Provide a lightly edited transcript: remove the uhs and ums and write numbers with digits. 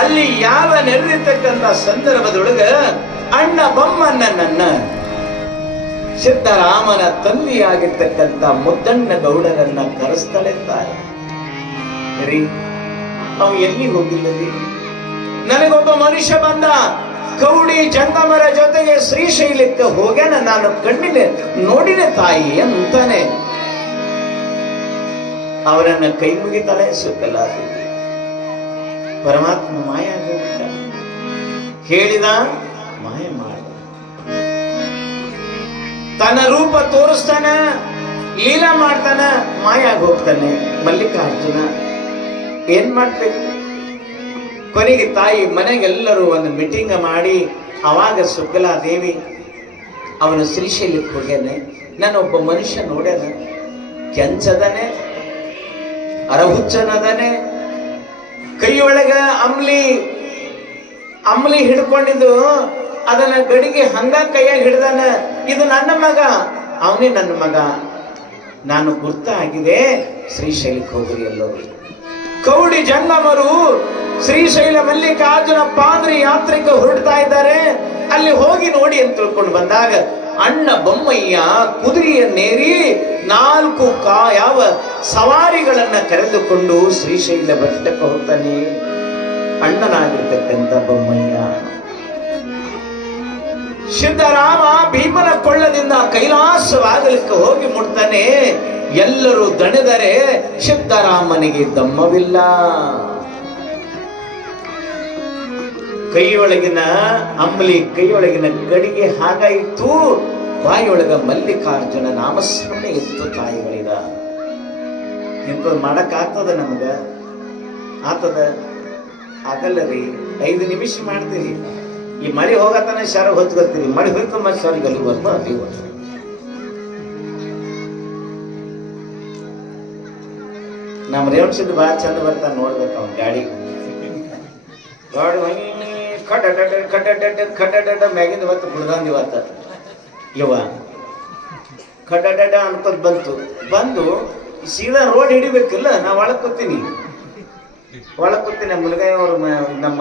ಅಲ್ಲಿ ಯಾವ ನೆರೆದಿರ್ತಕ್ಕಂಥ ಸಂದರ್ಭದೊಳಗ ಅಣ್ಣ ಬೊಮ್ಮಣ್ಣನನ್ನ ಸಿದ್ದರಾಮನ ತಂದೆಯಾಗಿರ್ತಕ್ಕಂಥ ಮುದ್ದಣ್ಣ ಗೌಡರನ್ನ ಕರೆಸ್ತಳೆತ್ತಾರೆ. ರೀ, ನಾವು ಎಲ್ಲಿ ಹೋಗಿಲ್ಲರಿ, ನನಗೊಬ್ಬ ಮನುಷ್ಯ ಬಂದ, ಕೌಡಿ ಜಂಗಮರ ಜೊತೆಗೆ ಶ್ರೀಶೈಲಕ್ಕೆ ಹೋಗ್ಯಾನ, ನಾನು ಕಣ್ಣಿನ ನೋಡಿನ ತಾಯಿ ಅಂತಾನೆ. ಅವರನ್ನ ಕೈ ಮುಗಿತಾಳೆ ಸುಖಲಾಗಿ. ಪರಮಾತ್ಮ ಮಾಯ ಆಗೋಗ್ಬಿಟ್ಟ. ಹೇಳಿದ ಮಾಯ ಮಾಡ, ತನ್ನ ರೂಪ ತೋರಿಸ್ತಾನ, ಲೀಲಾ ಮಾಡ್ತಾನ, ಮಾಯ ಆಗೋಗ್ತಾನೆ. ಮಲ್ಲಿಕಾರ್ಜುನ ಏನ್ ಮಾಡ್ಬೇಕು? ಕೊನೆಗೆ ತಾಯಿ ಮನೆಗೆಲ್ಲರೂ ಒಂದು ಮೀಟಿಂಗ್ ಮಾಡಿ, ಅವಾಗ ಸುಗ್ಗಲಾದೇವಿ ಅವನು ಶ್ರೀಶೈಲಕ್ಕೆ ಹೋಗ್ಯಾನೆ, ನಾನೊಬ್ಬ ಮನುಷ್ಯ ನೋಡ್ಯಾನ, ಕೆಂಚದನೆ, ಅರಹುಚ್ಚನದನೆ, ಕೈಯೊಳಗ ಅಂಬ್ಲಿ ಹಿಡ್ಕೊಂಡಿದ್ದು ಅದನ್ನ ಗಡಿಗೆ ಹಂಗ ಕೈಯಾಗಿ ಹಿಡ್ದಾನ, ಇದು ನನ್ನ ಮಗ, ಅವನೇ ನನ್ನ ಮಗ, ನಾನು ಗುರ್ತ ಆಗಿದೆ, ಶ್ರೀಶೈಲಕ್ಕೆ ಹೋಗ್ರಿ ಎಲ್ಲರೂ. ಕೌಡಿ ಜಂಗಮರು ಶ್ರೀಶೈಲ ಮಲ್ಲಿಕಾರ್ಜುನ ಪಾದ್ರಿ ಯಾತ್ರೆಗೆ ಹೊರಡ್ತಾ ಇದ್ದಾರೆ. ಅಲ್ಲಿ ಹೋಗಿ ನೋಡಿ ಅಂತ ತಿಳ್ಕೊಂಡು ಬಂದಾಗ ಅಣ್ಣ ಬೊಮ್ಮಯ್ಯ ಕುದುರೆಯನ್ನೇರಿ 4 ಯಾವ ಸವಾರಿಗಳನ್ನ ಕರೆದುಕೊಂಡು ಶ್ರೀಶೈಲ ಬೆಟ್ಟಕ್ಕೆ ಹೋಗ್ತಾನೆ. ಅಣ್ಣನಾಗಿರ್ತಕ್ಕಂಥ ಬೊಮ್ಮಯ್ಯ ಸಿದ್ದರಾಮ ಭೀಮನ ಕೊಳ್ಳದಿಂದ ಕೈಲಾಸವಾಗಲಿಕ್ಕೆ ಹೋಗಿ ಮುಟ್ತಾನೆ. ಎಲ್ಲರೂ ದಣಿದರೆ ಸಿದ್ದರಾಮನಿಗೆ ದಮ್ಮವಿಲ್ಲ. ಕೈಯೊಳಗಿನ ಅಂಬ್ಲಿ, ಕೈಯೊಳಗಿನ ಗಡಿಗೆ ಹಾಗಾಯಿತು, ಬಾಯಿಯೊಳಗ ಮಲ್ಲಿಕಾರ್ಜುನ ನಾಮಸ್ಮರಣೆ ಇತ್ತು. ತಾಯಿಗಳಿದ ಇಂಥದ್ದು ಮಾಡಕ್ ಆಗ್ತದ? ನಮಗ ಆಗ್ತದ? ಆಗಲ್ಲ ರೀ. 5 ನಿಮಿಷ ಮಾಡ್ತೀವಿ. ಈ ಮಳೆ ಹೋಗತ್ತಾನ ಶಾರ ಹೊತ್ಕೊತೀವಿ, ಮಳೆ ಹೋಯ್ತು ಮತ್ತೆ ಶಾರಿಗೆ ಅಲ್ಲಿ ಬರ್ಬ ಅಲ್ಲಿ ಬರ್ತೀವಿ. ನಮ್ಮ ರೇವಣಸಿದ್ದು ಬಹಳ ಚಂದ ಬರ್ತಾನೆ, ನೋಡ್ಬೇಕು ಅವ್ನ ಗಾಡಿ ಖಡ್ಡ ಮ್ಯಾಗಿಂದ ಇವತ್ತು ಬಿಡ್ದಂದು ಇವತ್ತ ಇವ ಖಡ್ಡ ಅನ್ಕೋದ್ ಬಂದು ಸೀದಾ ರೋಡ್ ಹಿಡಿಬೇಕಿಲ್ಲ. ನಾ ಒಳಗ್ ಕೂತೀನಿ ಮುಲ್ಗಾಯಿ ಅವ್ರ ನಮ್ಮ